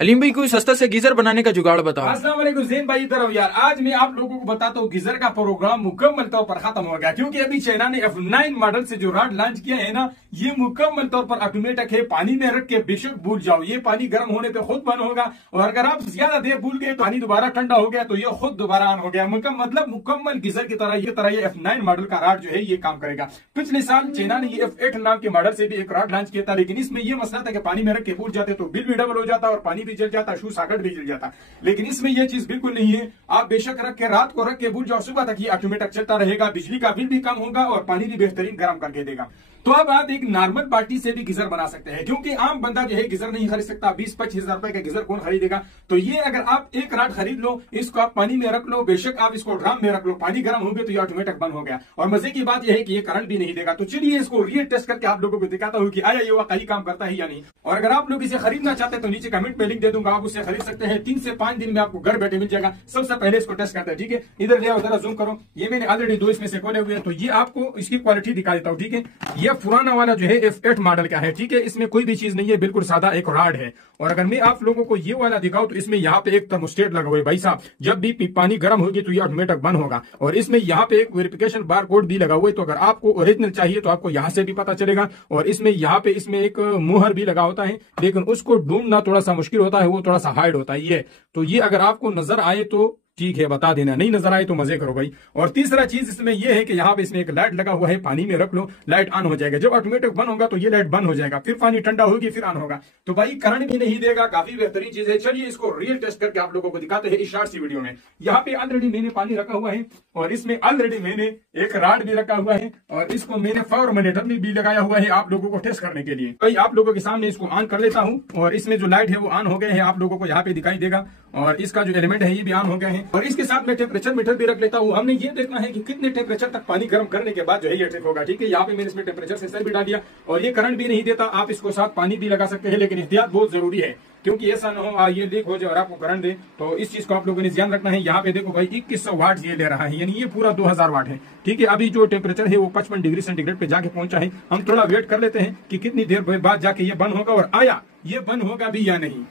अलीम भाई कोई सस्ता से गीजर बनाने का जुगाड़ बताओ। अस्सलाम वालेकुम ज़ैन भाई तरफ यार, आज मैं आप लोगों को बताता हूँ गीजर का प्रोग्राम मुकम्मल तौर पर खत्म हो गया, क्योंकि अभी चाइना ने F9 मॉडल से जो रॉड लॉन्च किया है ना, ये मुकम्मल तौर पर ऑटोमेटिक है। पानी में रख के बेशक भूल जाओ, ये पानी गर्म होने पे खुद बंद होगा, और अगर आप ज्यादा देर भूल गए तो पानी दोबारा ठंडा हो गया तो ये खुद दोबारा ऑन हो गया। मतलब मुकम्मल गीजर की तरह ये F9 मॉडल का रॉड जो है ये काम करेगा। पिछले साल चाइना ने ये F8 नाम के मॉडल से भी एक रॉड लॉन्च किया था, लेकिन इसमें ये मसला था कि पानी में रख के भूल जाते तो बिल भी डबल हो जाता और पानी भी जल जाता, शू साकट भी जल जाता। लेकिन इसमें यह चीज बिल्कुल नहीं है। आप बेशक रख के रात को रख के भूल जाओ, सुबह तक ये ऑटोमेटिक चलता रहेगा, बिजली का बिल भी कम होगा और पानी भी बेहतरीन गर्म करके देगा। तो अब आप एक नॉर्मल पार्टी से भी गीजर बना सकते हैं, क्योंकि आम बंदा जो है गीजर नहीं खरीद सकता। 20-25 हजार रुपए का गीजर कौन खरीदेगा? तो ये अगर आप एक रॉड खरीद लो, इसको आप पानी में रख लो, बेशक आप इसको ड्रम में रख लो, पानी गर्म हो गया तो ये ऑटोमेटिक बंद हो गया। और मजे की बात यह है कि ये करंट भी नहीं देगा। तो चलिए इसको रियल टेस्ट करके आप लोगों को दिखाता हूँ कि आया ये वाकई काम करता है या नहीं। और अगर आप लोग इसे खरीदना चाहते हैं तो नीचे कमेंट में लिंक दे दूंगा, आप उसे खरीद सकते हैं। 3 से 5 दिन में आपको घर बैठे मिल जाएगा। सबसे पहले इसको टेस्ट करते हैं, ठीक है? इधर ले आओ, जरा जूम करो। ये मैंने ऑलरेडी 2 इसमें से खोले हुए हैं, तो ये आपको इसकी क्वालिटी दिखा देता हूँ, ठीक है? ये पुराना वाला जो है F8 मॉडल का है, ठीक है? इसमें कोई भी चीज नहीं है, बिल्कुल सादा एक रॉड है। और अगर मैं आप लोगों को ये वाला दिखाऊं तो इसमें यहाँ पे एक थर्मोस्टेट लगा हुआ है भाई साहब। जब भी पानी गर्म होगी तो ये ऑटोमेटिक बंद होगा। और इसमें यहाँ पे एक वेरिफिकेशन बार कोड भी लगा हुआ है, तो अगर आपको ओरिजिनल चाहिए तो आपको यहाँ से भी पता चलेगा। और इसमें यहाँ पे इसमें एक मुहर भी लगा होता है, लेकिन उसको ढूंढना थोड़ा सा मुश्किल होता है, वो थोड़ा सा हाइड होता है ये। तो ये अगर आपको नजर आए तो ठीक है, बता देना, नहीं नजर आए तो मजे करो भाई। और तीसरा चीज इसमें यह है कि यहाँ पे इसमें एक लाइट लगा हुआ है, पानी में रख लो, लाइट ऑन हो जाएगा। जब ऑटोमेटिक बंद होगा तो ये लाइट बंद हो जाएगा, फिर पानी ठंडा होगी, फिर ऑन होगा। तो भाई करंट भी नहीं देगा, काफी बेहतरीन चीज है। चलिए इसको रियल टेस्ट करके आप लोगों को दिखाते हैं इस शॉर्ट सी वीडियो में। यहाँ पे ऑलरेडी मैंने पानी रखा हुआ है, और इसमें ऑलरेडी मैंने एक रॉड भी रखा हुआ है, और इसको मैंने थर्मोमीटर में भी लगाया हुआ है आप लोगों को टेस्ट करने के लिए। भाई आप लोगों के सामने इसको ऑन कर लेता हूँ, और इसमें जो लाइट है वो ऑन हो गए हैं, आप लोगों को यहाँ पे दिखाई देगा। और इसका जो एलिमेंट है ये भी ऑन हो गए हैं, और इसके साथ में टेम्परेचर मीटर भी रख लेता हूँ। हमने ये देखना है कि कितने टेम्परेचर तक पानी गर्म करने के बाद जो है ये ट्रिप होगा, ठीक है? यहाँ पे मैंने इसमें टेम्परेचर सेंसर भी डाल दिया, और ये करंट भी नहीं देता। आप इसको साथ पानी भी लगा सकते हैं, लेकिन एहतियात बहुत जरूरी है, क्योंकि ऐसा ना हो ये लीक हो जाए और आपको करंट दे। तो इस चीज को आप लोगों ने ध्यान रखना है। यहाँ पे देखो भाई 2100 वाट ये ले रहा है, यानी ये पूरा 2000 वाट है, ठीक है? अभी जो टेम्परेचर है वो 55 डिग्री सेंटीग्रेड पे जाके पहुंचा है। हम थोड़ा वेट कर लेते हैं कि कितनी देर बाद जाके ये बंद होगा, और आया ये बंद होगा भी या नहीं।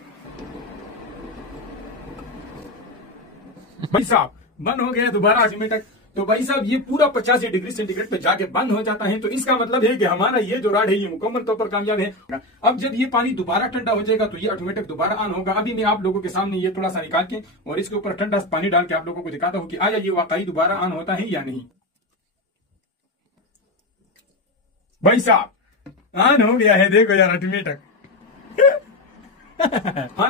भाई साहब बंद हो गया दोबारा ऑटोमेटिक। तो भाई साहब ये पूरा 85 डिग्री सेंटीग्रेड पे जाके बंद हो जाता है। तो इसका मतलब है कि हमारा ये जो रॉड है ये मुकम्मल तौर पर कामयाब है। अब जब ये पानी दोबारा ठंडा हो जाएगा तो ये ऑटोमेटिक दोबारा ऑन होगा। अभी मैं आप लोगों के सामने ये थोड़ा सा निकाल के और इसके ऊपर ठंडा पानी डाल के आप लोगों को दिखाता हूँ कि आया ये वाकई दोबारा ऑन होता है या नहीं। भाई साहब ऑन हो गया है, देखो यार ऑटोमेटिक। हाँ